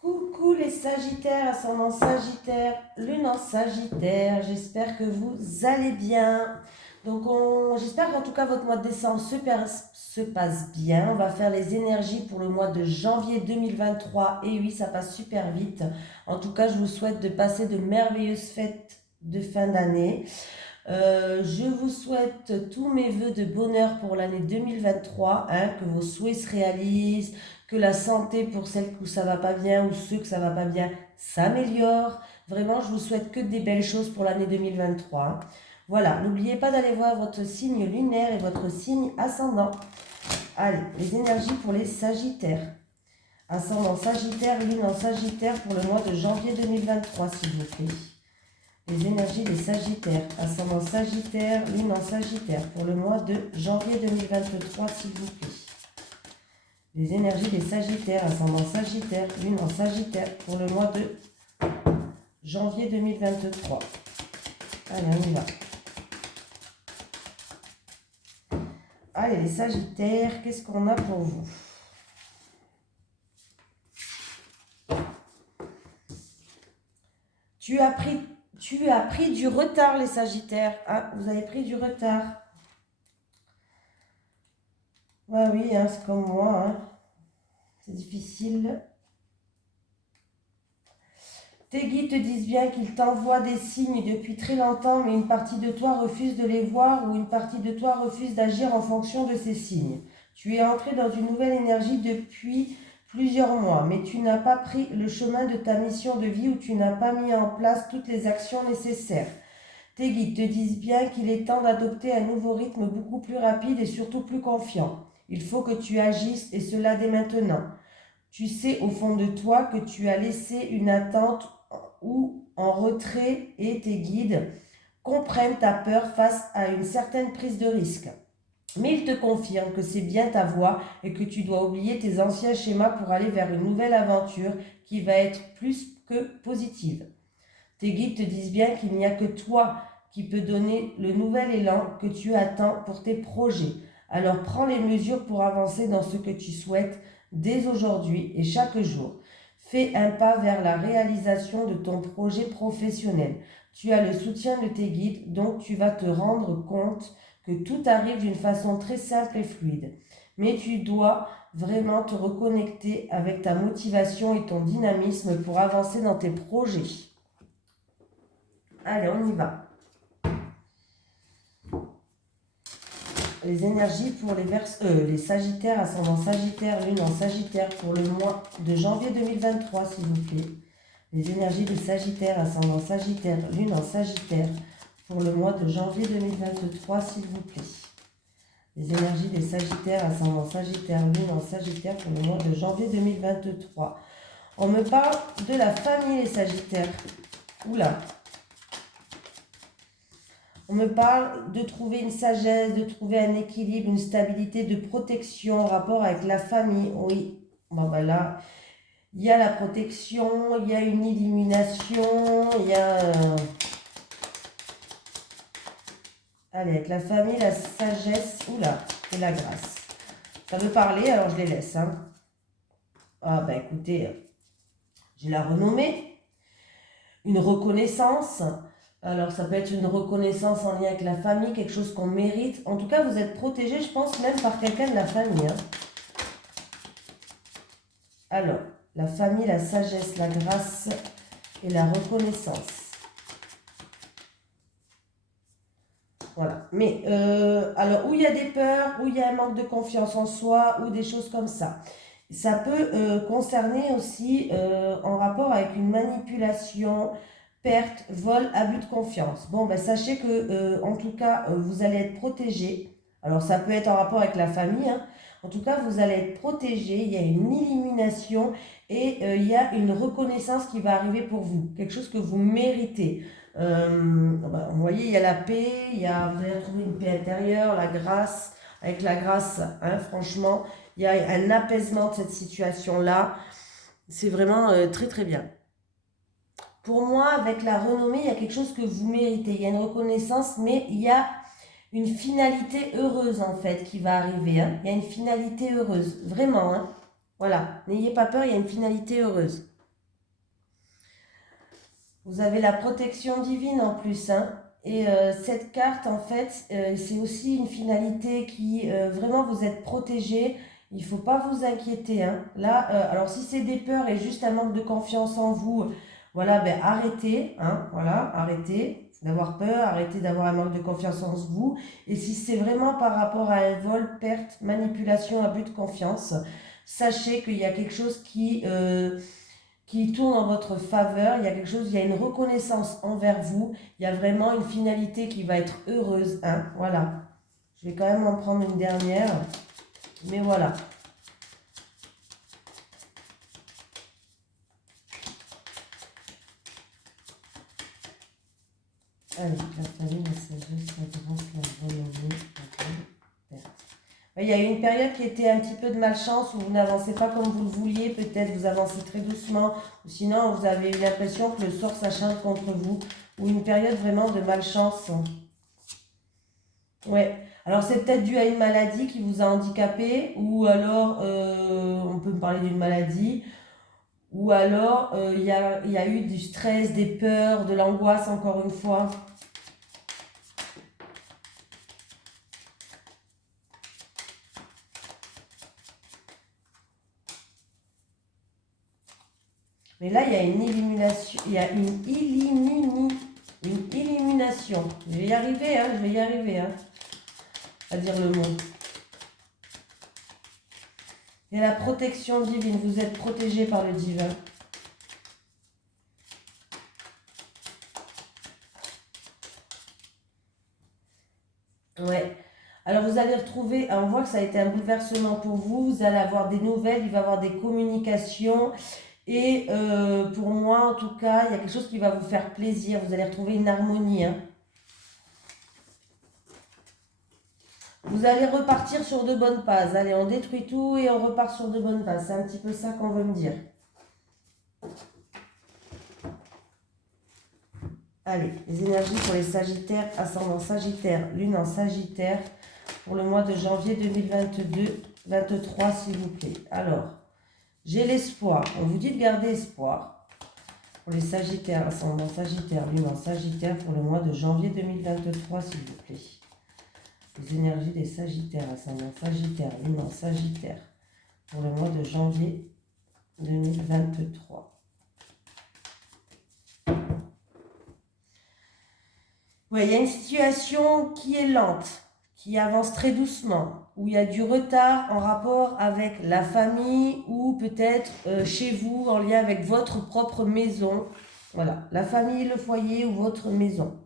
Coucou les Sagittaires, ascendant Sagittaire, lune en Sagittaire, j'espère que vous allez bien. Donc j'espère qu'en tout cas votre mois de décembre se passe bien. On va faire les énergies pour le mois de janvier 2023 et oui, ça passe super vite. En tout cas, je vous souhaite de passer de merveilleuses fêtes de fin d'année. Je vous souhaite tous mes voeux de bonheur pour l'année 2023, que vos souhaits se réalisent, que la santé pour celles où ça va pas bien ou ceux que ça va pas bien s'améliore. Vraiment, je vous souhaite que des belles choses pour l'année 2023. Voilà, n'oubliez pas d'aller voir votre signe lunaire et votre signe ascendant. Allez, les énergies pour les Sagittaires. Ascendant Sagittaire, lune en Sagittaire pour le mois de janvier 2023, s'il vous plaît. Les énergies des Sagittaires, ascendant Sagittaire, lune en Sagittaire, pour le mois de janvier 2023, s'il vous plaît. Les énergies des Sagittaires, ascendant Sagittaire, lune en Sagittaire, pour le mois de janvier 2023. Allez, on y va. Allez, les Sagittaires, qu'est-ce qu'on a pour vous? Tu as pris du retard, les Sagittaires. Ah, vous avez pris du retard. Ouais, oui, hein, c'est comme moi. Hein. C'est difficile. Tes guides te disent bien qu'ils t'envoient des signes depuis très longtemps, mais une partie de toi refuse de les voir ou une partie de toi refuse d'agir en fonction de ces signes. Tu es entré dans une nouvelle énergie depuis plusieurs mois, mais tu n'as pas pris le chemin de ta mission de vie ou tu n'as pas mis en place toutes les actions nécessaires. Tes guides te disent bien qu'il est temps d'adopter un nouveau rythme beaucoup plus rapide et surtout plus confiant. Il faut que tu agisses et cela dès maintenant. Tu sais au fond de toi que tu as laissé une attente ou en retrait et tes guides comprennent ta peur face à une certaine prise de risque. Mais ils te confirment que c'est bien ta voie et que tu dois oublier tes anciens schémas pour aller vers une nouvelle aventure qui va être plus que positive. Tes guides te disent bien qu'il n'y a que toi qui peux donner le nouvel élan que tu attends pour tes projets. Alors prends les mesures pour avancer dans ce que tu souhaites dès aujourd'hui et chaque jour. Fais un pas vers la réalisation de ton projet professionnel. Tu as le soutien de tes guides, donc tu vas te rendre compte que tout arrive d'une façon très simple et fluide. Mais tu dois vraiment te reconnecter avec ta motivation et ton dynamisme pour avancer dans tes projets. Allez, on y va. Les énergies pour les Sagittaires, ascendant Sagittaire, lune en Sagittaire pour le mois de janvier 2023, s'il vous plaît. Les énergies des Sagittaires, ascendant Sagittaire, lune en Sagittaire pour le mois de janvier 2023, s'il vous plaît. Les énergies des Sagittaires, ascendant Sagittaire, lune en Sagittaire pour le mois de janvier 2023. On me parle de la famille, les Sagittaires. Oula. On me parle de trouver une sagesse, de trouver un équilibre, une stabilité, de protection en rapport avec la famille. Oui, bon ben là, il y a la protection, il y a une illumination, il y a... Allez, avec la famille, la sagesse, oula, et la grâce. Ça veut parler, alors je les laisse. Hein. Ah ben écoutez, j'ai la renommée, une reconnaissance... Alors, ça peut être une reconnaissance en lien avec la famille, quelque chose qu'on mérite. En tout cas, vous êtes protégé, je pense, même par quelqu'un de la famille. Hein. Alors, la famille, la sagesse, la grâce et la reconnaissance. Voilà. Mais, alors, où il y a des peurs, où il y a un manque de confiance en soi, ou des choses comme ça. Ça peut concerner aussi en rapport avec une manipulation, perte, vol, abus de confiance. Bon, ben sachez que, en tout cas, vous allez être protégé. Alors, ça peut être en rapport avec la famille. Hein. En tout cas, vous allez être protégé. Il y a une illumination et il y a une reconnaissance qui va arriver pour vous. Quelque chose que vous méritez. Vous voyez, il y a la paix, vous allez retrouver une paix intérieure, la grâce. Avec la grâce, hein, franchement, il y a un apaisement de cette situation-là. C'est vraiment très, très bien. Pour moi, avec la renommée, il y a quelque chose que vous méritez. Il y a une reconnaissance, mais il y a une finalité heureuse, en fait, qui va arriver. Il y a une finalité heureuse. Vraiment. Voilà. N'ayez pas peur, il y a une finalité heureuse. Vous avez la protection divine en plus, hein. Et cette carte, en fait, c'est aussi une finalité qui, vraiment, vous êtes protégé. Il ne faut pas vous inquiéter, hein. Là, alors si c'est des peurs et juste un manque de confiance en vous, voilà, ben arrêtez, hein, voilà, arrêtez d'avoir peur, arrêtez d'avoir un manque de confiance en vous. Et si c'est vraiment par rapport à un vol, perte, manipulation, abus de confiance, sachez qu'il y a quelque chose qui tourne en votre faveur, il y a quelque chose, il y a une reconnaissance envers vous, il y a vraiment une finalité qui va être heureuse, hein, voilà. Je vais quand même en prendre une dernière, mais voilà. Allez, la famille, la sagesse, la grâce, la renommée, la perte. Il y a eu une période qui était un petit peu de malchance, où vous n'avancez pas comme vous le vouliez, peut-être vous avancez très doucement, ou sinon vous avez eu l'impression que le sort s'acharne contre vous, ou une période vraiment de malchance. Ouais, alors c'est peut-être dû à une maladie qui vous a handicapé, ou alors on peut me parler d'une maladie, ou alors il y a eu du stress, des peurs, de l'angoisse encore une fois. Mais là, il y a une élimination. Il y a une élimination. Je vais y arriver, hein, je vais y arriver, hein, à dire le mot. Il y a la protection divine. Vous êtes protégé par le divin. Ouais. Alors vous allez retrouver, on voit que ça a été un bouleversement pour vous. Vous allez avoir des nouvelles, il va y avoir des communications. Et pour moi, en tout cas, il y a quelque chose qui va vous faire plaisir. Vous allez retrouver une harmonie, hein. Vous allez repartir sur de bonnes bases. Allez, on détruit tout et on repart sur de bonnes bases. C'est un petit peu ça qu'on veut me dire. Allez, les énergies pour les Sagittaires, ascendant Sagittaire, lune en Sagittaire, pour le mois de janvier 2022-23, s'il vous plaît. Alors, j'ai l'espoir. On vous dit de garder espoir. Pour les Sagittaires, ascendant Sagittaire, lune en Sagittaire, pour le mois de janvier 2023, s'il vous plaît. Les énergies des Sagittaires, ascendant Sagittaire, lune en Sagittaire, pour le mois de janvier 2023. Oui, il y a une situation qui est lente, qui avance très doucement, où il y a du retard en rapport avec la famille ou peut-être chez vous, en lien avec votre propre maison. Voilà, la famille, le foyer ou votre maison.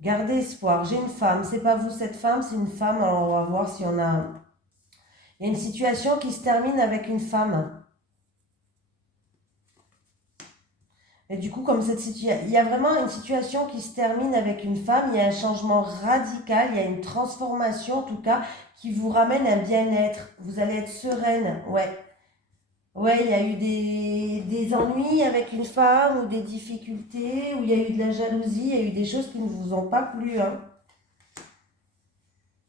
Gardez espoir. J'ai une femme. C'est pas vous cette femme, c'est une femme. Alors on va voir si on a... Il y a une situation qui se termine avec une femme. Et du coup, comme cette situation... Il y a vraiment une situation qui se termine avec une femme. Il y a un changement radical. Il y a une transformation, en tout cas, qui vous ramène un bien-être. Vous allez être sereine. Ouais. Ouais, il y a eu des ennuis avec une femme ou des difficultés, ou il y a eu de la jalousie, il y a eu des choses qui ne vous ont pas plu, hein.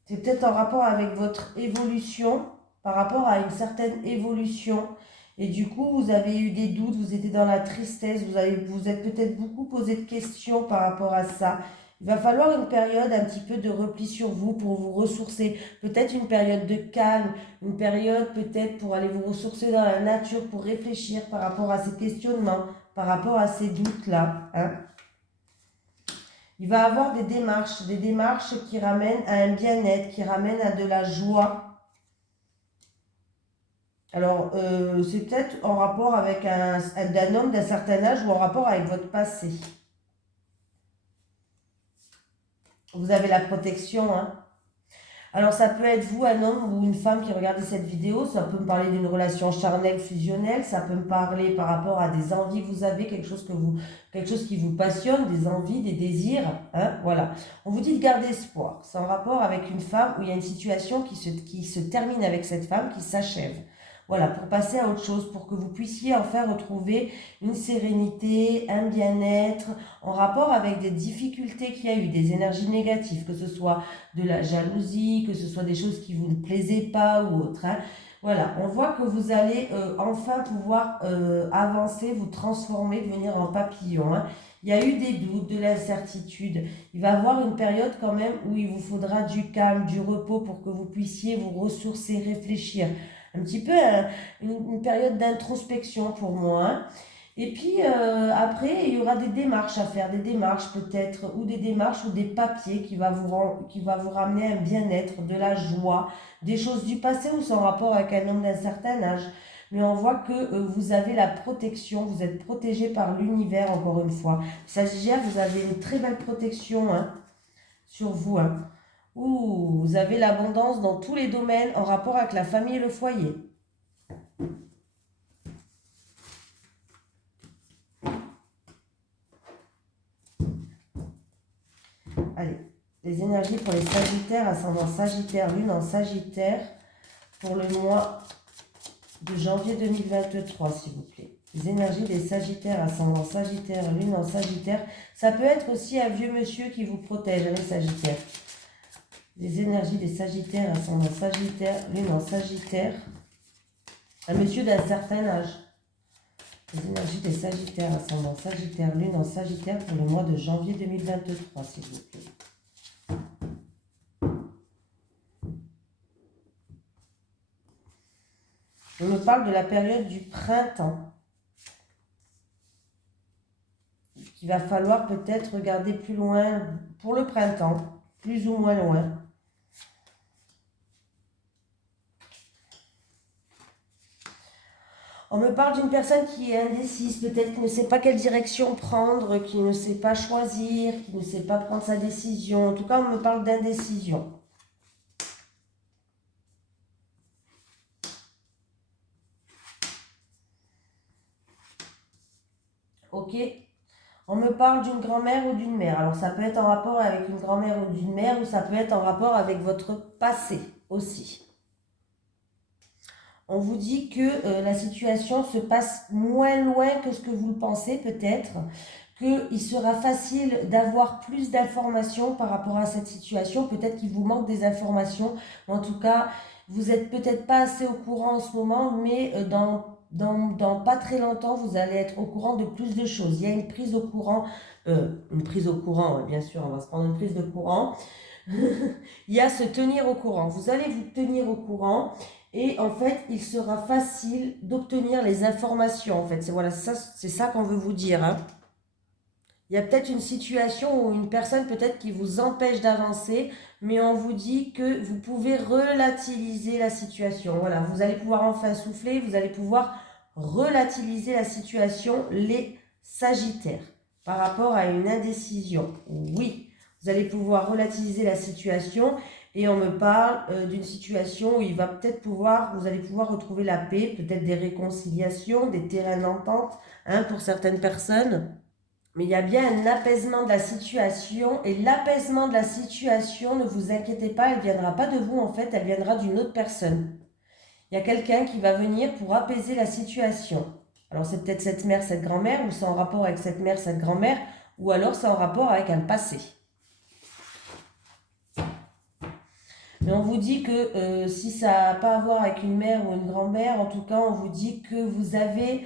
C'est peut-être en rapport avec votre évolution, par rapport à une certaine évolution. Et du coup, vous avez eu des doutes, vous étiez dans la tristesse, vous êtes peut-être beaucoup posé de questions par rapport à ça. Il va falloir une période un petit peu de repli sur vous pour vous ressourcer. Peut-être une période de calme, une période peut-être pour aller vous ressourcer dans la nature, pour réfléchir par rapport à ces questionnements, par rapport à ces doutes-là, hein. Il va avoir des démarches qui ramènent à un bien-être, qui ramènent à de la joie. Alors, c'est peut-être en rapport avec un homme d'un certain âge ou en rapport avec votre passé. Vous avez la protection, hein. Alors, ça peut être vous, un homme ou une femme qui regardez cette vidéo. Ça peut me parler d'une relation charnelle, fusionnelle. Ça peut me parler par rapport à des envies que vous avez, quelque chose qui vous passionne, des envies, des désirs, hein, voilà. On vous dit de garder espoir. C'est en rapport avec une femme où il y a une situation qui se termine avec cette femme, qui s'achève. Voilà, pour passer à autre chose, pour que vous puissiez enfin retrouver une sérénité, un bien-être, en rapport avec des difficultés qu'il y a eu, des énergies négatives, que ce soit de la jalousie, que ce soit des choses qui vous ne plaisaient pas ou autre, hein. Voilà, on voit que vous allez enfin pouvoir avancer, vous transformer, devenir en papillon, hein. Il y a eu des doutes, de l'incertitude. Il va y avoir une période quand même où il vous faudra du calme, du repos pour que vous puissiez vous ressourcer, réfléchir. Un petit peu une période d'introspection pour moi, hein. Et puis après, il y aura des démarches à faire, des démarches peut-être, ou des démarches ou des papiers qui va vous ramener un bien-être, de la joie, des choses du passé ou sans rapport avec un homme d'un certain âge. Mais on voit que vous avez la protection, vous êtes protégé par l'univers encore une fois. Sagittaire, vous avez une très belle protection, hein, sur vous, hein. Ouh, vous avez l'abondance dans tous les domaines en rapport avec la famille et le foyer. Allez, les énergies pour les Sagittaires, ascendant Sagittaire, lune en Sagittaire, pour le mois de janvier 2023, s'il vous plaît. Les énergies des Sagittaires, ascendant Sagittaire, lune en Sagittaire. Ça peut être aussi un vieux monsieur qui vous protège, les Sagittaires. Les énergies des Sagittaires, ascendant Sagittaire, lune en Sagittaire. Un monsieur d'un certain âge. Les énergies des Sagittaires, ascendant Sagittaire, lune en Sagittaire pour le mois de janvier 2023, s'il vous plaît. On me parle de la période du printemps. Qu'il va falloir peut-être regarder plus loin pour le printemps, plus ou moins loin. On me parle d'une personne qui est indécise, peut-être qui ne sait pas quelle direction prendre, qui ne sait pas choisir, qui ne sait pas prendre sa décision. En tout cas, on me parle d'indécision. Ok. On me parle d'une grand-mère ou d'une mère. Alors, ça peut être en rapport avec une grand-mère ou d'une mère, ou ça peut être en rapport avec votre passé aussi. On vous dit que la situation se passe moins loin que ce que vous le pensez peut-être, qu'il sera facile d'avoir plus d'informations par rapport à cette situation. Peut-être qu'il vous manque des informations, ou en tout cas, vous n'êtes peut-être pas assez au courant en ce moment, mais dans pas très longtemps, vous allez être au courant de plus de choses. Il y a une prise au courant, bien sûr, on va se prendre une prise de courant. Il y a se tenir au courant. Vous allez vous tenir au courant et en fait, il sera facile d'obtenir les informations. En fait, c'est ça qu'on veut vous dire, hein. Il y a peut-être une situation ou une personne peut-être qui vous empêche d'avancer, mais on vous dit que vous pouvez relativiser la situation. Voilà, vous allez pouvoir enfin souffler, vous allez pouvoir relativiser la situation, les Sagittaires, par rapport à une indécision. Oui. Vous allez pouvoir relativiser la situation et on me parle d'une situation où vous allez pouvoir retrouver la paix, peut-être des réconciliations, des terrains d'entente, hein, pour certaines personnes. Mais il y a bien un apaisement de la situation et l'apaisement de la situation, ne vous inquiétez pas, elle ne viendra pas de vous en fait, elle viendra d'une autre personne. Il y a quelqu'un qui va venir pour apaiser la situation. Alors c'est peut-être cette mère, cette grand-mère, ou c'est en rapport avec cette mère, cette grand-mère, ou alors c'est en rapport avec un passé. Mais on vous dit que si ça n'a pas à voir avec une mère ou une grand-mère, en tout cas, on vous dit que vous avez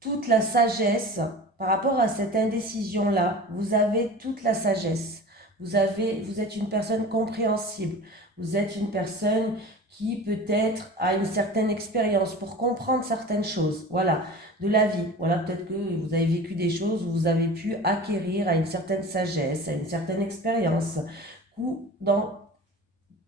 toute la sagesse par rapport à cette indécision-là. Vous avez toute la sagesse. Vous êtes une personne compréhensible. Vous êtes une personne qui peut-être a une certaine expérience pour comprendre certaines choses, voilà, de la vie. Voilà, peut-être que vous avez vécu des choses où vous avez pu acquérir à une certaine sagesse, à une certaine expérience, ou dans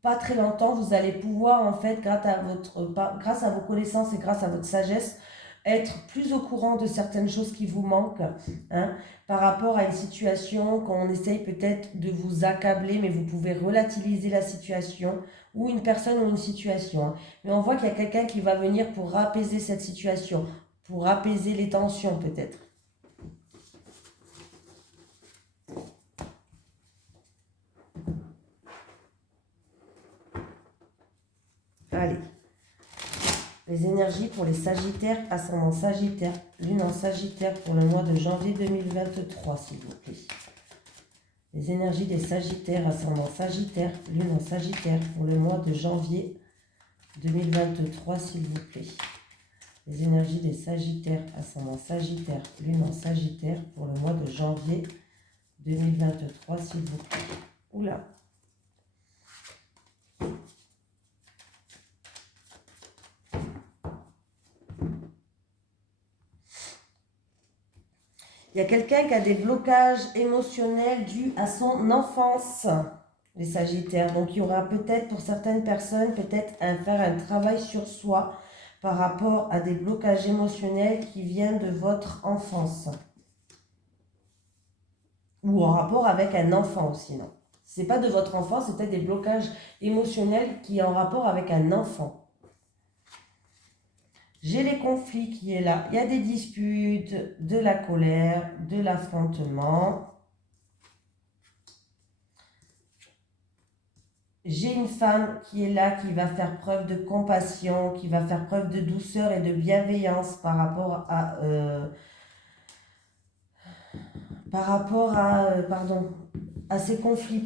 pas très longtemps, vous allez pouvoir, en fait, grâce à vos connaissances et grâce à votre sagesse, être plus au courant de certaines choses qui vous manquent, hein, par rapport à une situation qu'on essaye peut-être de vous accabler, mais vous pouvez relativiser la situation, ou une personne ou une situation, hein. Mais on voit qu'il y a quelqu'un qui va venir pour apaiser cette situation, pour apaiser les tensions peut-être. Allez. Les énergies pour les Sagittaires, ascendant Sagittaire, Lune en Sagittaire pour le mois de janvier 2023, s'il vous plaît. Les énergies des Sagittaires, ascendant Sagittaire, Lune en Sagittaire pour le mois de janvier 2023, s'il vous plaît. Les énergies des Sagittaires, ascendant Sagittaire, Lune en Sagittaire pour le mois de janvier 2023, s'il vous plaît. Oula. Il y a quelqu'un qui a des blocages émotionnels dus à son enfance, les Sagittaires. Donc, il y aura peut-être, pour certaines personnes, peut-être faire un travail sur soi par rapport à des blocages émotionnels qui viennent de votre enfance. Ou en rapport avec un enfant aussi, non. Ce n'est pas de votre enfance, c'est peut-être des blocages émotionnels qui sont en rapport avec un enfant. J'ai les conflits qui est là. Il y a des disputes, de la colère, de l'affrontement. J'ai une femme qui est là, qui va faire preuve de compassion, qui va faire preuve de douceur et de bienveillance par rapport à... à ces conflits,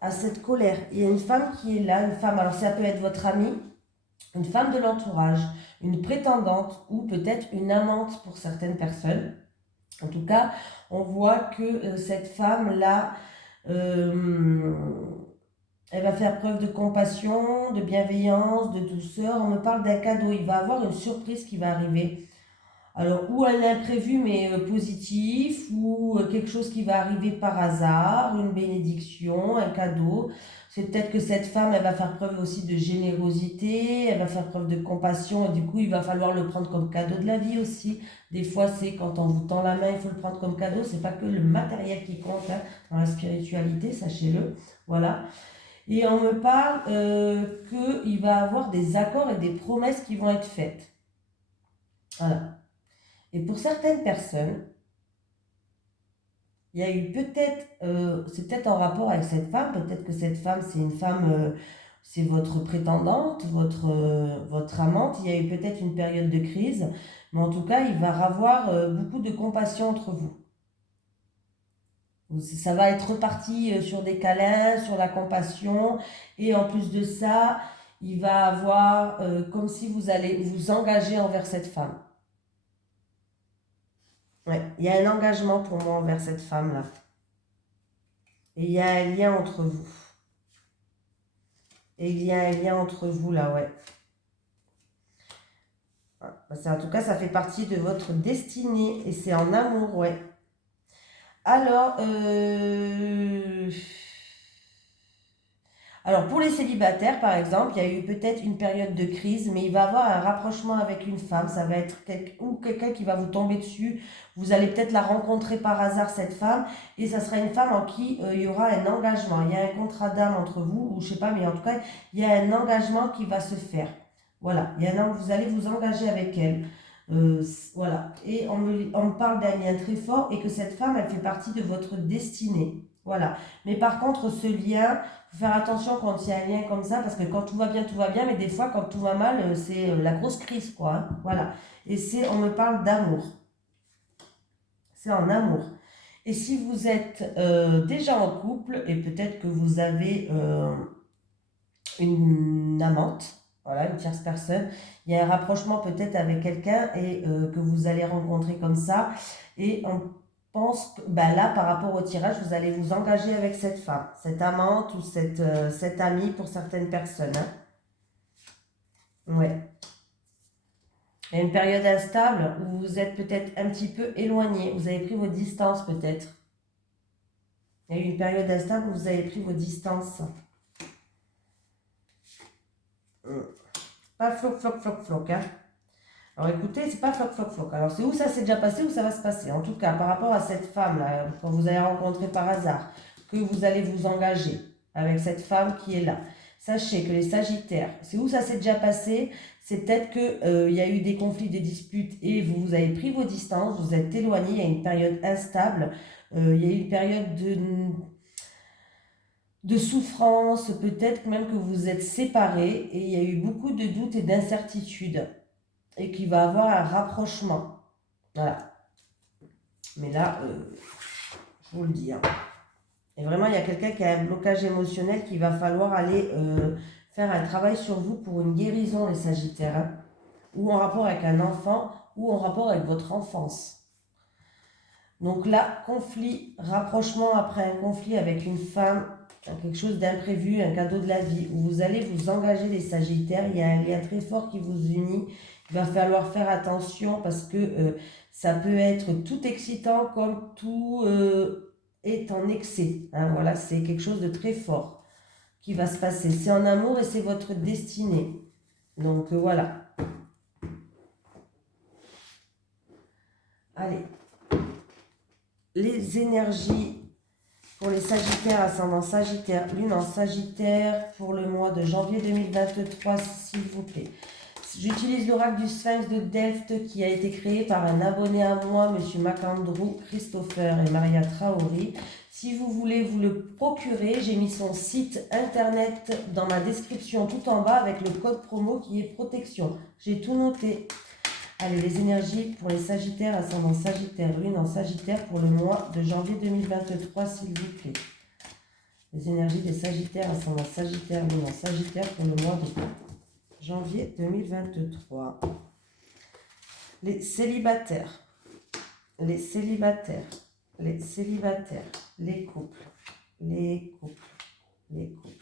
à cette colère. Il y a une femme qui est là, une femme, alors ça peut être votre amie, une femme de l'entourage, une prétendante ou peut-être une amante pour certaines personnes. En tout cas, on voit que cette femme-là, elle va faire preuve de compassion, de bienveillance, de douceur. On me parle d'un cadeau, il va avoir une surprise qui va arriver. Alors, ou un imprévu mais positif, ou quelque chose qui va arriver par hasard, une bénédiction, un cadeau. C'est peut-être que cette femme, elle va faire preuve aussi de générosité, elle va faire preuve de compassion, et du coup, il va falloir le prendre comme cadeau de la vie aussi. Des fois, c'est quand on vous tend la main, il faut le prendre comme cadeau. C'est pas que le matériel qui compte hein, dans la spiritualité, sachez-le. Voilà. Et on me parle qu'il va avoir des accords et des promesses qui vont être faites. Voilà. Et pour certaines personnes, il y a eu peut-être, c'est peut-être en rapport avec cette femme, peut-être que cette femme, c'est une femme, c'est votre prétendante, votre amante, il y a eu peut-être une période de crise, mais en tout cas, il va y avoir beaucoup de compassion entre vous. Ça va être reparti sur des câlins, sur la compassion, et en plus de ça, il va avoir comme si vous allez vous engager envers cette femme. Ouais, il y a un engagement pour moi envers cette femme-là. Et il y a un lien entre vous. Et il y a un lien entre vous là, ouais. En tout cas, ça fait partie de votre destinée. Et c'est en amour, ouais. Alors, pour les célibataires, par exemple, il y a eu peut-être une période de crise, mais il va y avoir un rapprochement avec une femme. Ça va être quelqu'un qui va vous tomber dessus. Vous allez peut-être la rencontrer par hasard, cette femme, et ça sera une femme en qui il y aura un engagement. Il y a un contrat d'âme entre vous, ou je sais pas, mais en tout cas, il y a un engagement qui va se faire. Voilà, vous allez vous engager avec elle. Voilà, et on me parle d'un lien très fort et que cette femme, elle fait partie de votre destinée. Voilà, mais par contre, ce lien, il faut faire attention quand il y a un lien comme ça, parce que quand tout va bien, mais des fois, quand tout va mal, c'est la grosse crise, quoi. Hein. Voilà, et on me parle d'amour. C'est en amour. Et si vous êtes déjà en couple, et peut-être que vous avez une amante, voilà, une tierce personne, il y a un rapprochement peut-être avec quelqu'un et que vous allez rencontrer comme ça. Et on pense que là, par rapport au tirage, vous allez vous engager avec cette femme, cette amante ou cette amie pour certaines personnes. Hein. Ouais. Il y a une période instable où vous êtes peut-être un petit peu éloigné. Vous avez pris vos distances peut-être. Il y a eu une période instable où vous avez pris vos distances. Pas floc, floc, floc, floc. Hein. Alors écoutez, c'est pas floc, floc, floc. Alors c'est où ça s'est déjà passé, où ça va se passer. En tout cas, par rapport à cette femme-là, quand vous allez rencontrer par hasard, que vous allez vous engager avec cette femme qui est là. Sachez que les Sagittaires, c'est où ça s'est déjà passé. C'est peut-être qu'il y a eu des conflits, des disputes et vous avez pris vos distances, vous êtes éloignés, il y a une période instable, il y a eu une période de souffrance, peut-être même que vous êtes séparés et il y a eu beaucoup de doutes et d'incertitudes. et qu'il va avoir un rapprochement. Voilà. Mais là, je vous le dis. Hein. Et vraiment, il y a quelqu'un qui a un blocage émotionnel qu'il va falloir aller faire un travail sur vous pour une guérison, les Sagittaires. Hein. Ou en rapport avec un enfant, ou en rapport avec votre enfance. Donc là, conflit, rapprochement après un conflit avec une femme, quelque chose d'imprévu, un cadeau de la vie, où vous allez vous engager les Sagittaires, il y a un lien très fort qui vous unit, il va falloir faire attention parce que ça peut être tout excitant comme tout est en excès. Hein, voilà, c'est quelque chose de très fort qui va se passer. C'est en amour et c'est votre destinée. Donc voilà. Allez. Les énergies pour les Sagittaires, ascendant Sagittaire, lune en Sagittaire pour le mois de janvier 2023, s'il vous plaît. J'utilise l'oracle du Sphinx de Delft qui a été créé par un abonné à moi, M. Macandrew Christopher et Maria Traoré. Si vous voulez vous le procurer, j'ai mis son site internet dans ma description tout en bas avec le code promo qui est protection. J'ai tout noté. Allez, les énergies pour les Sagittaires, ascendant Sagittaire, lune en Sagittaire pour le mois de janvier 2023, s'il vous plaît. Les énergies des Sagittaires, ascendant Sagittaire, lune en Sagittaire pour le mois de janvier 2023. Les célibataires, les célibataires, les célibataires, les couples, les couples, les couples.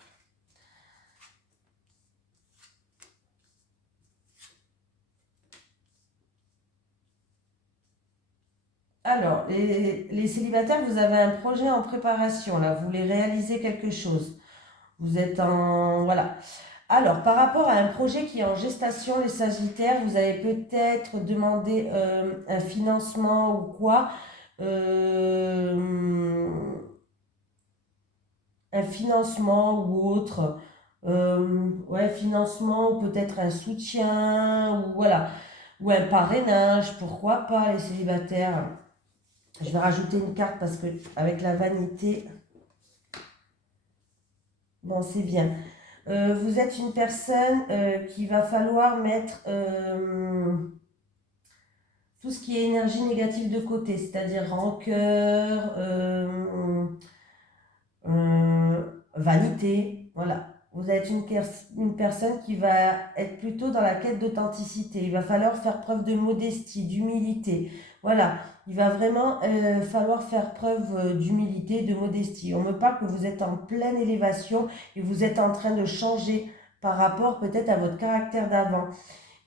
Alors, les célibataires, vous avez un projet en préparation, là, vous voulez réaliser quelque chose. Vous êtes en... Voilà. Alors, par rapport à un projet qui est en gestation, les Sagittaires, vous avez peut-être demandé un financement ou quoi. Un financement ou autre. Ouais, financement ou peut-être un soutien ou voilà. Ou un parrainage, pourquoi pas les célibataires. Je vais rajouter une carte parce que avec la vanité, bon, c'est bien. Vous êtes une personne qu'il va falloir mettre tout ce qui est énergie négative de côté, c'est-à-dire rancœur, vanité, voilà. Vous êtes une personne qui va être plutôt dans la quête d'authenticité. Il va falloir faire preuve de modestie, d'humilité. Voilà, il va vraiment falloir faire preuve d'humilité, de modestie. On me parle que vous êtes en pleine élévation et vous êtes en train de changer par rapport peut-être à votre caractère d'avant.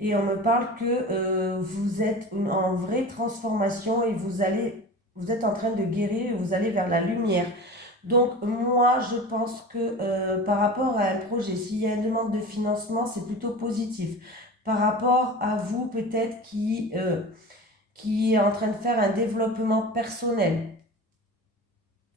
Et on me parle que vous êtes en vraie transformation et vous êtes en train de guérir et vous allez vers la lumière. Donc moi, je pense que par rapport à un projet, s'il y a une demande de financement, c'est plutôt positif. Par rapport à vous, peut-être qui est en train de faire un développement personnel.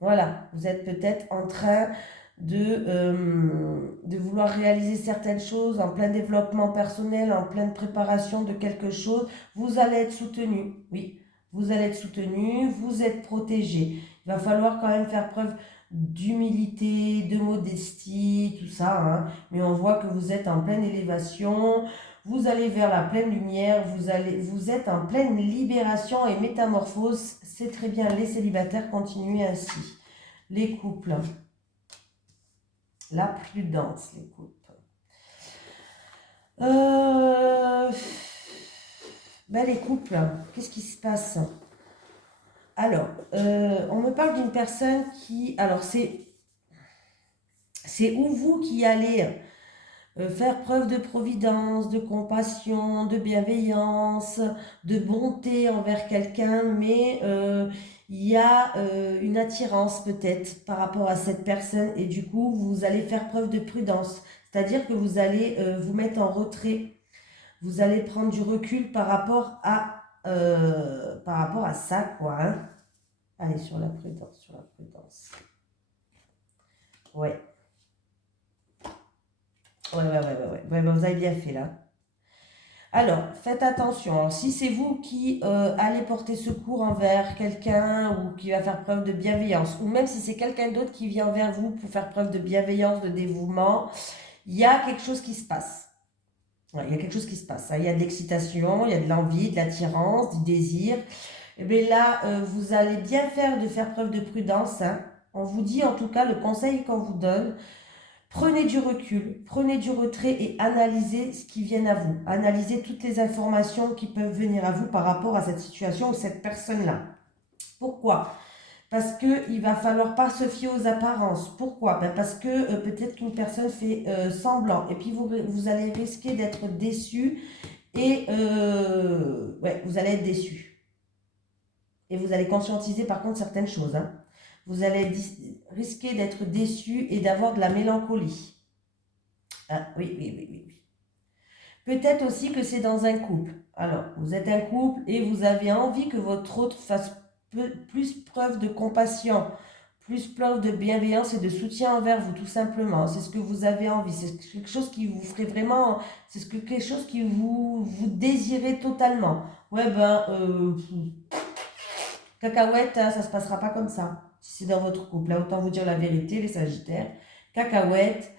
Voilà, vous êtes peut-être en train de vouloir réaliser certaines choses en plein développement personnel, en pleine préparation de quelque chose. Vous allez être soutenu, oui, vous allez être soutenu, vous êtes protégé. Il va falloir quand même faire preuve d'humilité, de modestie, tout ça, hein. Mais on voit que vous êtes en pleine élévation, vous allez vers la pleine lumière, vous êtes en pleine libération et métamorphose. C'est très bien, les célibataires, continuez ainsi. Les couples, la prudence, les couples. Les couples, qu'est-ce qui se passe? Alors, on me parle d'une personne qui... Alors, c'est vous qui allez faire preuve de providence, de compassion, de bienveillance, de bonté envers quelqu'un, mais il y a une attirance peut-être par rapport à cette personne et du coup, vous allez faire preuve de prudence. C'est-à-dire que vous allez vous mettre en retrait, vous allez prendre du recul par rapport à ça, quoi. Hein. Allez, sur la prudence, sur la prudence. Ouais. Ouais, vous avez bien fait là. Alors, faites attention. Alors, si c'est vous qui allez porter secours envers quelqu'un ou qui va faire preuve de bienveillance, ou même si c'est quelqu'un d'autre qui vient vers vous pour faire preuve de bienveillance, de dévouement, il y a quelque chose qui se passe. Ouais, il y a quelque chose qui se passe. Hein. Il y a de l'excitation, il y a de l'envie, de l'attirance, du désir. Et bien là, vous allez bien faire de faire preuve de prudence. Hein. On vous dit en tout cas, le conseil qu'on vous donne, prenez du recul, prenez du retrait et analysez ce qui vient à vous. Analysez toutes les informations qui peuvent venir à vous par rapport à cette situation ou cette personne-là. Pourquoi? Parce qu'il va falloir pas se fier aux apparences. Pourquoi? Ben parce que peut-être qu'une personne fait semblant et puis vous allez risquer d'être déçu et ouais, vous allez être déçu. Et vous allez conscientiser par contre certaines choses. Hein. Vous allez risquer d'être déçu et d'avoir de la mélancolie. Ah, oui, oui, oui, oui. Peut-être aussi que c'est dans un couple. Alors, vous êtes un couple et vous avez envie que votre autre fasse plus preuve de compassion, plus preuve de bienveillance et de soutien envers vous, tout simplement. C'est ce que vous avez envie. C'est quelque chose qui vous ferait vraiment... C'est quelque chose qui vous désirez totalement. Ouais, ben... cacahuète, hein, ça ne se passera pas comme ça. Si c'est dans votre couple. Là, autant vous dire la vérité, les Sagittaires. Cacahuète...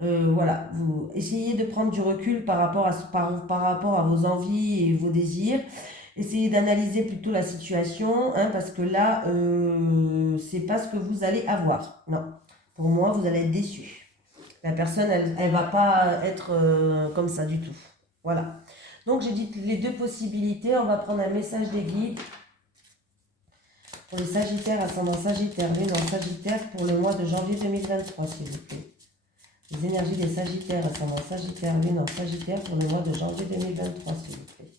voilà, vous essayez de prendre du recul par rapport à vos envies et vos désirs. Essayez d'analyser plutôt la situation, hein, parce que là, c'est pas ce que vous allez avoir. Non, pour moi, vous allez être déçu. La personne, elle va pas être comme ça du tout. Voilà. Donc, j'ai dit les deux possibilités. On va prendre un message des guides pour les Sagittaires, ascendant Sagittaire, Lune en Sagittaire pour le mois de janvier 2023, s'il vous plaît. Les énergies des Sagittaires, ascendant Sagittaire, Lune en Sagittaire pour le mois de janvier 2023, s'il vous plaît.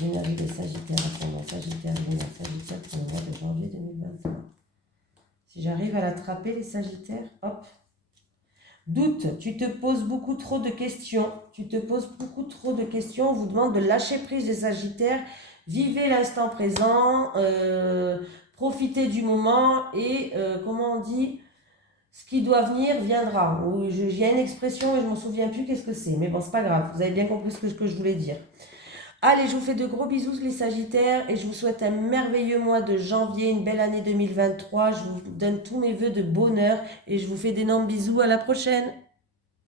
Les énergies des Sagittaires, ascendant Sagittaire, Lune en Sagittaire pour le mois de janvier 2023. Si j'arrive à l'attraper, les Sagittaires, hop. Doute, tu te poses beaucoup trop de questions. Tu te poses beaucoup trop de questions. On vous demande de lâcher prise des Sagittaires. Vivez l'instant présent. Profitez du moment et, comment on dit, ce qui doit venir viendra. Il y a une expression et je ne m'en souviens plus qu'est-ce que c'est. Mais bon, c'est pas grave. Vous avez bien compris ce que je voulais dire. Allez, je vous fais de gros bisous les Sagittaires et je vous souhaite un merveilleux mois de janvier, une belle année 2023. Je vous donne tous mes vœux de bonheur et je vous fais d'énormes bisous. À la prochaine.